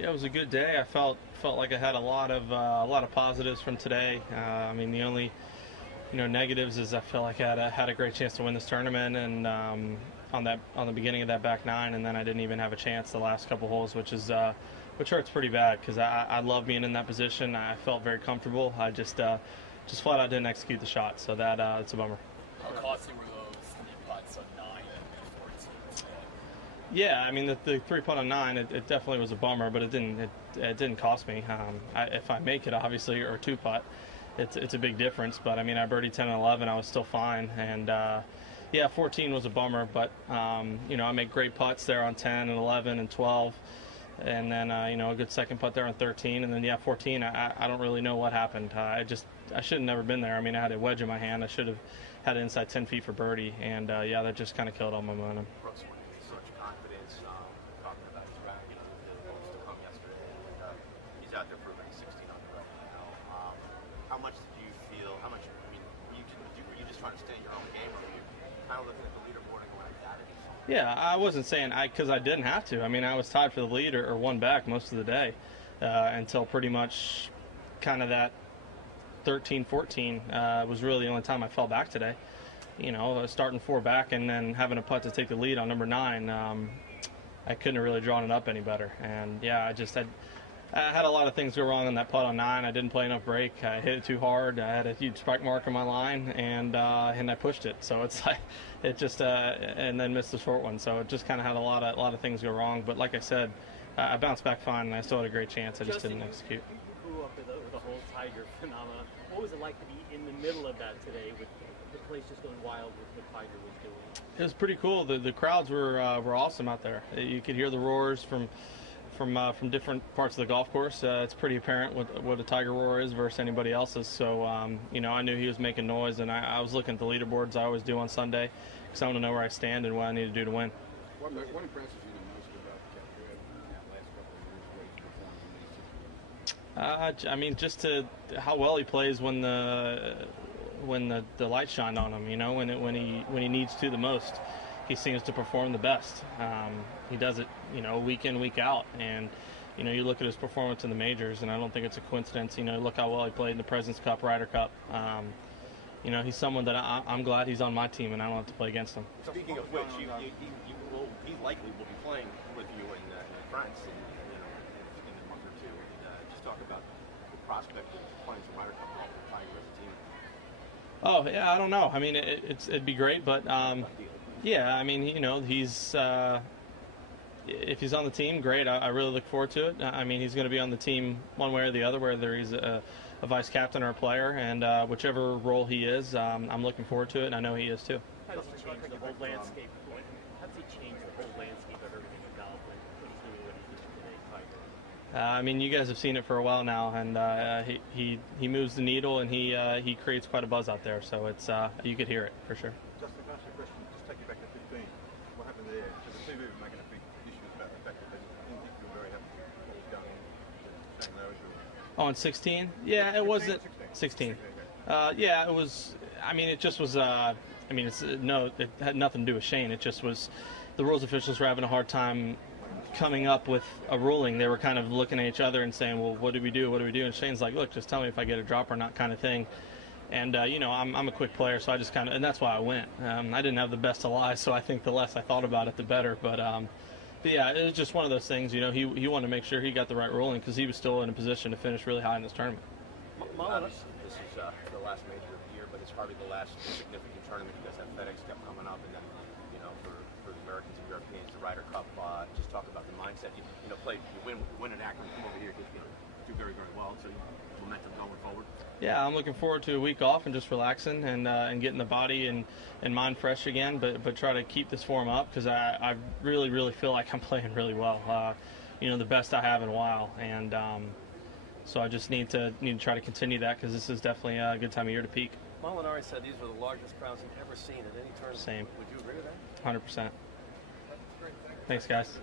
Yeah, it was a good day. I felt like I had a lot of positives from today. I mean, the only negatives is I feel like I had a great chance to win this tournament, and on the beginning of that back nine, and then I didn't even have a chance the last couple holes, which hurts pretty bad because I love being in that position. I felt very comfortable. I just flat out didn't execute the shot, so that it's a bummer. How costly were those three putts on 9 and 14? Yeah, I mean the 3 putt on 9, it definitely was a bummer, but it didn't cost me. If I make it, obviously, or 2 putt, it's a big difference. But I mean, I birdied 10 and 11, I was still fine, and yeah, 14 was a bummer, but I make great putts there on 10 and 11 and 12, and then a good second putt there on 13, and then 14. I don't really know what happened. I should have never been there. I mean, I had a wedge in my hand. I should have had it inside 10 feet for birdie, and yeah, that just kind of killed all my momentum. Brooks, when you such confidence, talking about his back, the votes to come yesterday, and he's out there proving he's 16 under right now. How much did you feel? How much? I mean, were you just trying to stay in your own game, or were you kind of looking at the leaderboard and going like that? Yeah, I wasn't saying because I didn't have to. I mean, I was tied for the lead or one back most of the day until pretty much kind of that 13, 14 was really the only time I fell back today. Starting 4 back and then having a putt to take the lead on number 9, I couldn't have really drawn it up any better. And yeah, I had a lot of things go wrong on that putt on 9. I didn't play enough break. I hit it too hard. I had a huge strike mark on my line, and I pushed it. So it's like and then missed the short one. So it just kind of had a lot of things go wrong. But like I said, I bounced back fine, and I still had a great chance. I just didn't execute. You grew up with the whole Tiger phenomenon. What was it like to be in the middle of that today, with the place just going wild with what Tiger was doing? It was pretty cool. The crowds were awesome out there. You could hear the roars from different parts of the golf course. It's pretty apparent what a Tiger roar is versus anybody else's. So I knew he was making noise, and I was looking at the leaderboards. I always do on Sunday because I want to know where I stand and what I need to do to win. What impresses you the most about Tiger in that last couple of years? I mean, just how well he plays when the light shined on him. When he needs to the most, he seems to perform the best. He does it, week in, week out. And, you look at his performance in the majors, and I don't think it's a coincidence. Look how well he played in the President's Cup, Ryder Cup. He's someone that I'm glad he's on my team, and I don't have to play against him. Speaking of which, he likely will be playing with you in France in a month or two. Just talk about the prospect of playing some Ryder Cup golf with Tiger as a team. Oh, yeah, I don't know. I mean, it'd be great, but yeah, I mean, he's if he's on the team, great. I really look forward to it. I mean, he's going to be on the team one way or the other, whether he's a vice captain or a player, and whichever role he is, I'm looking forward to it, and I know he is too. How does he change the whole landscape? How does he change the whole landscape of everything in golf when he's doing what he's doing today, Tiger? I mean, you guys have seen it for a while now, and he moves the needle, and he creates quite a buzz out there. So it's you could hear it for sure. Just to ask you a question, just take you back to 15. What happened there? So the TV were making a big issue about the fact that they didn't think you were very happy with what was going on. Saying those were... Oh, in 16? Yeah, it wasn't 16. Yeah, it was. I mean, it just was. I mean, it had nothing to do with Shane. It just was the rules officials were having a hard time coming up with a ruling. They were kind of looking at each other and saying, well, what do we do? What do we do? And Shane's like, look, just tell me if I get a drop or not, kind of thing. And, I'm a quick player, so I just and that's why I went. I didn't have the best of lies, so I think the less I thought about it, the better. But yeah, it was just one of those things, he wanted to make sure he got the right ruling because he was still in a position to finish really high in this tournament. Obviously, this is the last major of the year, but it's hardly the last significant tournament. You guys have FedEx Cup coming up, and then, for the Americans and Europeans, the Ryder Cup. Just talk about the mindset. You win an Akron, come over here, do very, very well. So momentum going forward. Yeah, I'm looking forward to a week off and just relaxing and getting the body and mind fresh again, but try to keep this form up because I really, really feel like I'm playing really well. The best I have in a while, and so I just need to try to continue that because this is definitely a good time of year to peak. Molinari said these were the largest crowds he'd ever seen at any tournament. Same. Would you agree with that? 100%. Thanks, guys.